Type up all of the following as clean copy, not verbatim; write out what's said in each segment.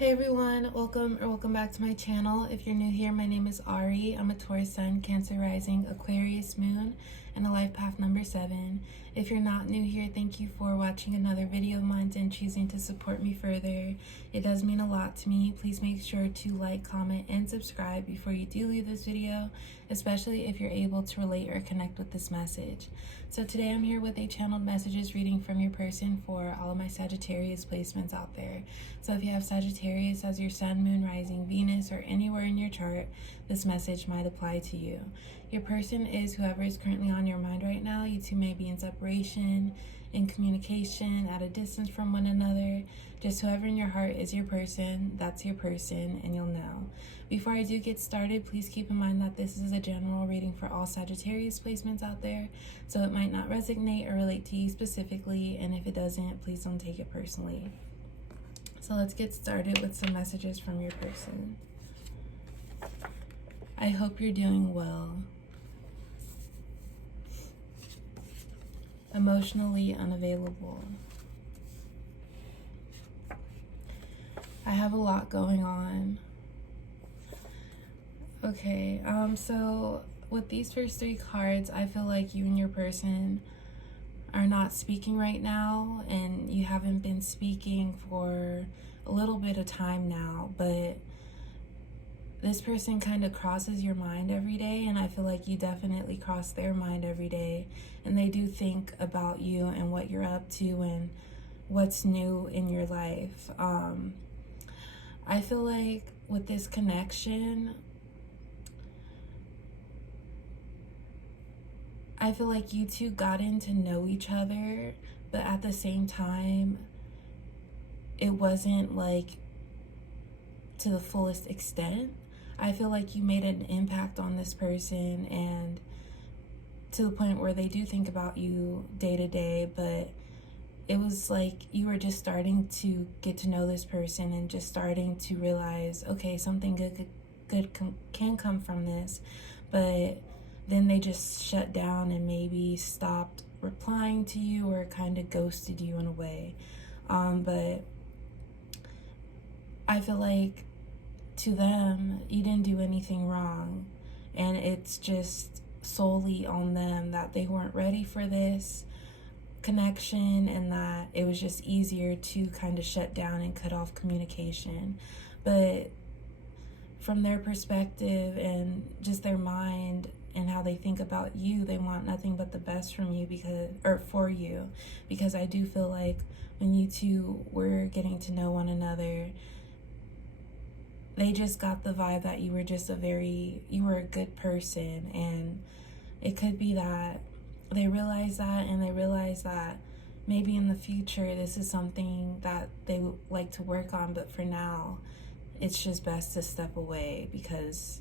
Hey everyone, welcome back to my channel. If you're new here, my name is Ari. I'm a Taurus Sun, Cancer Rising, Aquarius Moon, and a life path number 7. If you're not new here, thank you for watching another video of mine and choosing to support me further. It does mean a lot to me. Please make sure to like, comment, and subscribe before you do leave this video, especially if you're able to relate or connect with this message. So today I'm here with a channeled messages reading from your person for all of my Sagittarius placements out there. So if you have Sagittarius as your Sun, Moon, Rising, Venus, or anywhere in your chart, this message might apply to you. Your person is whoever is currently on your mind right now. You two may be in separation, in communication, at a distance from one another. Just whoever in your heart is your person, that's your person, and you'll know. Before I do get started, please keep in mind that this is a general reading for all Sagittarius placements out there, so it might not resonate or relate to you specifically, and if it doesn't, please don't take it personally. So let's get started with some messages from your person. I hope you're doing well. Emotionally unavailable. I have a lot going on. Okay, so with these first 3 cards, I feel like you and your person are not speaking right now, and you haven't been speaking for a little bit of time now, but this person kind of crosses your mind every day, and I feel like you definitely cross their mind every day, and they do think about you and what you're up to and what's new in your life. I feel like with this connection, I feel like you two gotten to know each other, but at the same time, it wasn't like to the fullest extent. I feel like you made an impact on this person, and to the point where they do think about you day to day, but it was like you were just starting to get to know this person and just starting to realize, okay, something good can come from this, but then they just shut down and maybe stopped replying to you or kind of ghosted you in a way. But I feel like to them, you didn't do anything wrong, and it's just solely on them that they weren't ready for this connection, and that it was just easier to kind of shut down and cut off communication. But from their perspective and just their mind and how they think about you, they want nothing but the best from you for you, because I do feel like when you two were getting to know one another, they just got the vibe that you were just you were a good person, and it could be that they realize that, and they realize that maybe in the future this is something that they would like to work on, but for now it's just best to step away because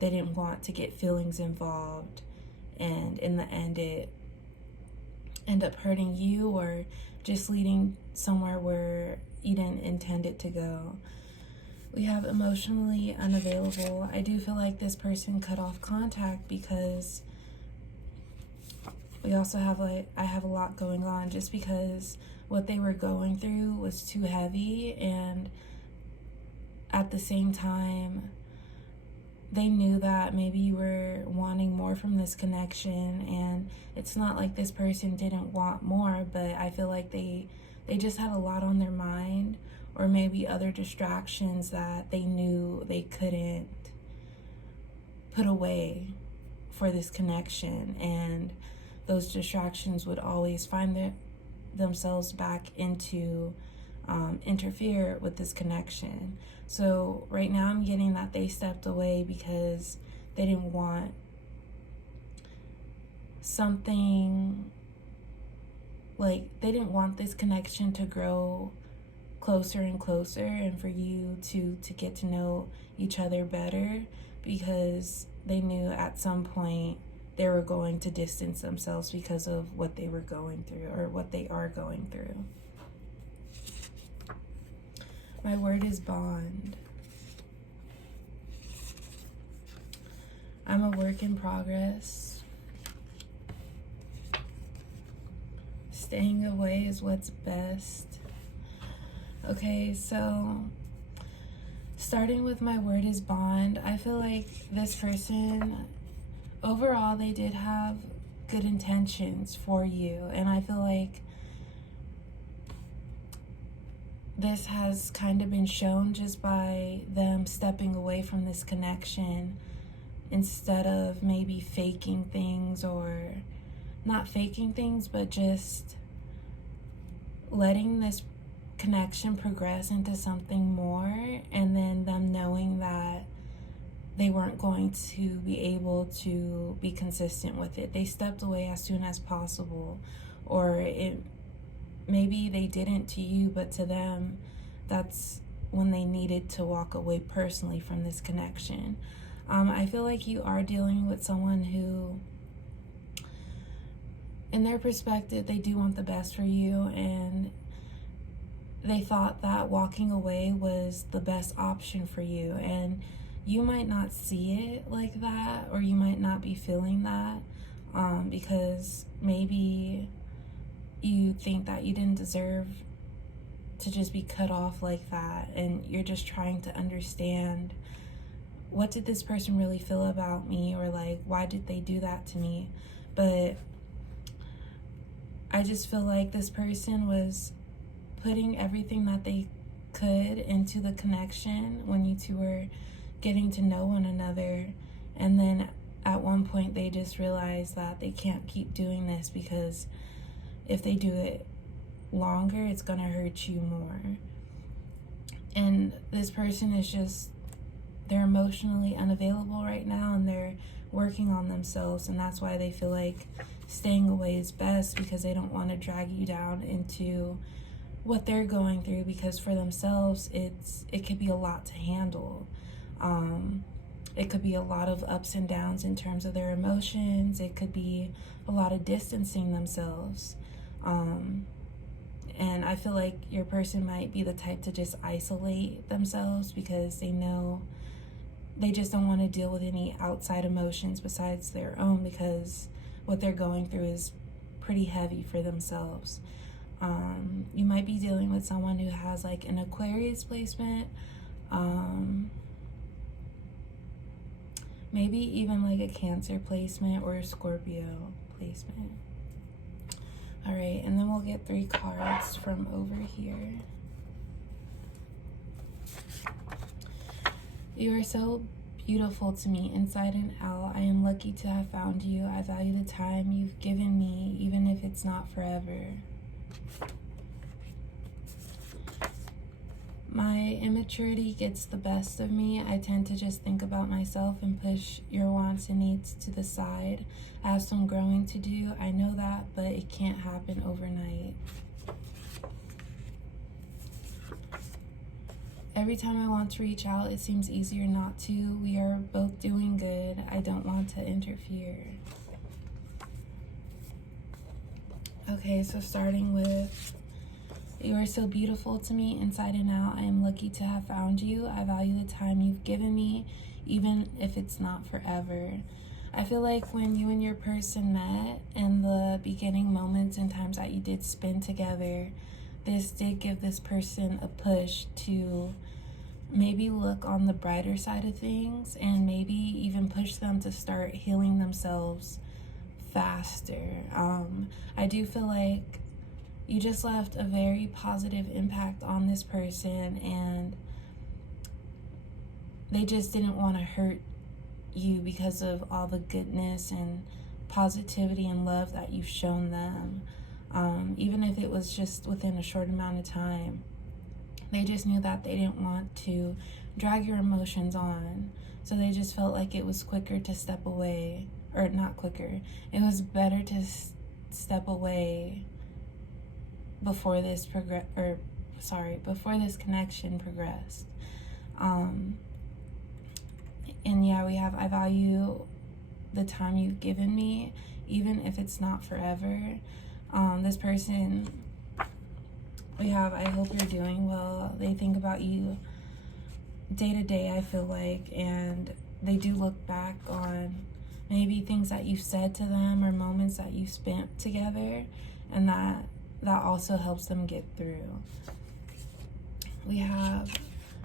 they didn't want to get feelings involved, and in the end it end up hurting you or just leading somewhere where you didn't intend it to go. We have emotionally unavailable. I do feel like this person cut off contact because we also have I have a lot going on, just because what they were going through was too heavy, and at the same time they knew that maybe you were wanting more from this connection, and it's not like this person didn't want more, but I feel like they just had a lot on their mind, or maybe other distractions that they knew they couldn't put away for this connection, and those distractions would always find themselves back into interfere with this connection. So right now I'm getting that they stepped away because they didn't want something, like they didn't want this connection to grow closer and closer, and for you to get to know each other better, because they knew at some point they were going to distance themselves because of what they were going through, or what they are going through. My word is bond. I'm a work in progress. Staying away is what's best. Okay, so Starting with my word is bond. I feel like this person, overall, they did have good intentions for you. And I feel like this has kind of been shown just by them stepping away from this connection instead of maybe faking things, or not faking things, but just letting this connection progress into something more, and then them knowing that they weren't going to be able to be consistent with it. They stepped away as soon as possible, or maybe they didn't to you, but to them, that's when they needed to walk away personally from this connection. I feel like you are dealing with someone who, in their perspective, they do want the best for you, and they thought that walking away was the best option for you. And you might not see it like that, or you might not be feeling that, because maybe you think that you didn't deserve to just be cut off like that, and you're just trying to understand, what did this person really feel about me, or like, why did they do that to me? But I just feel like this person was putting everything that they could into the connection when you two were getting to know one another, and then at one point they just realized that they can't keep doing this, because if they do it longer, it's gonna hurt you more. And this person is just, they're emotionally unavailable right now, and they're working on themselves, and that's why they feel like staying away is best, because they don't want to drag you down into what they're going through, because for themselves it could be a lot to handle. It could be a lot of ups and downs in terms of their emotions. It could be a lot of distancing themselves. And I feel like your person might be the type to just isolate themselves, because they know they just don't want to deal with any outside emotions besides their own, because what they're going through is pretty heavy for themselves. You might be dealing with someone who has like an Aquarius placement, maybe even like a Cancer placement or a Scorpio placement. All right, and then we'll get 3 cards from over here. You are so beautiful to me, inside and out. I am lucky to have found you. I value the time you've given me, even if it's not forever. My immaturity gets the best of me. I tend to just think about myself and push your wants and needs to the side. I have some growing to do. I know that, but it can't happen overnight. Every time I want to reach out, it seems easier not to. We are both doing good. I don't want to interfere. Okay, so starting with, you are so beautiful to me, inside and out. I am lucky to have found you. I value the time you've given me, even if it's not forever. I feel like when you and your person met, in the beginning moments and times that you did spend together, this did give this person a push to maybe look on the brighter side of things, and maybe even push them to start healing themselves faster. I do feel like you just left a very positive impact on this person, and they just didn't want to hurt you because of all the goodness and positivity and love that you've shown them. Even if it was just within a short amount of time, they just knew that they didn't want to drag your emotions on. So they just felt like it was quicker to step away, or not quicker, it was better to step away before this before this connection progressed. And yeah, we have, I value the time you've given me, even if it's not forever. This person, we have, I hope you're doing well. They think about you day to day, I feel like, and they do look back on maybe things that you've said to them or moments that you've spent together, and that also helps them get through. We have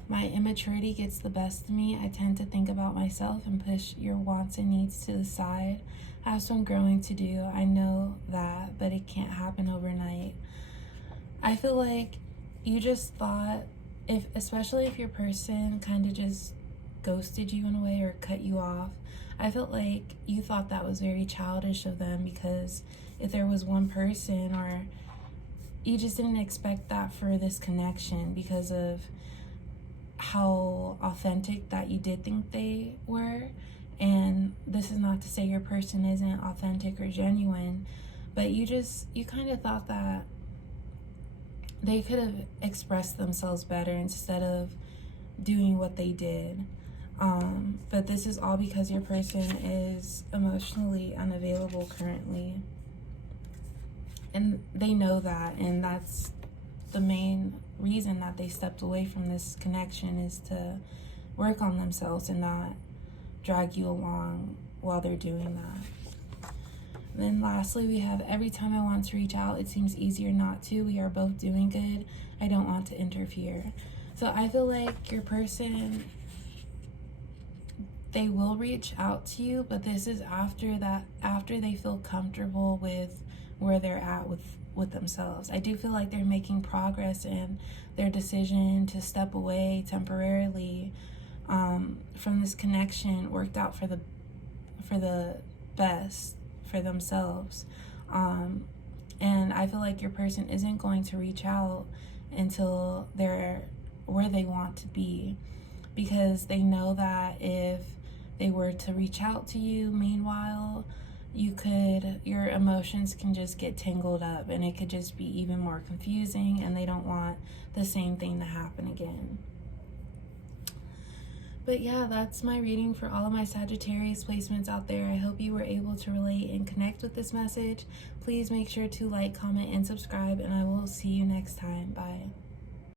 My immaturity gets the best of me. I tend to think about myself and push your wants and needs to the side. I have some growing to do. I know that, but it can't happen overnight. I feel like you just thought, especially if your person kind of just ghosted you in a way or cut you off, I felt like you thought that was very childish of them, because if there was one person, or you just didn't expect that for this connection because of how authentic that you did think they were. And this is not to say your person isn't authentic or genuine, but you kind of thought that they could have expressed themselves better instead of doing what they did. But this is all because your person is emotionally unavailable currently, and they know that, and that's the main reason that they stepped away from this connection, is to work on themselves and not drag you along while they're doing that. And then lastly, we have, every time I want to reach out, it seems easier not to. We are both doing good. I don't want to interfere. So I feel like your person, they will reach out to you, but this is after they feel comfortable with where they're at with themselves. I do feel like they're making progress in their decision to step away temporarily from this connection. Worked out for the best for themselves. And I feel like your person isn't going to reach out until they're where they want to be, because they know that if they were to reach out to you, meanwhile, your emotions can just get tangled up, and it could just be even more confusing, and they don't want the same thing to happen again. But yeah, that's my reading for all of my Sagittarius placements out there. I hope you were able to relate and connect with this message. Please make sure to like, comment, and subscribe, and I will see you next time. Bye.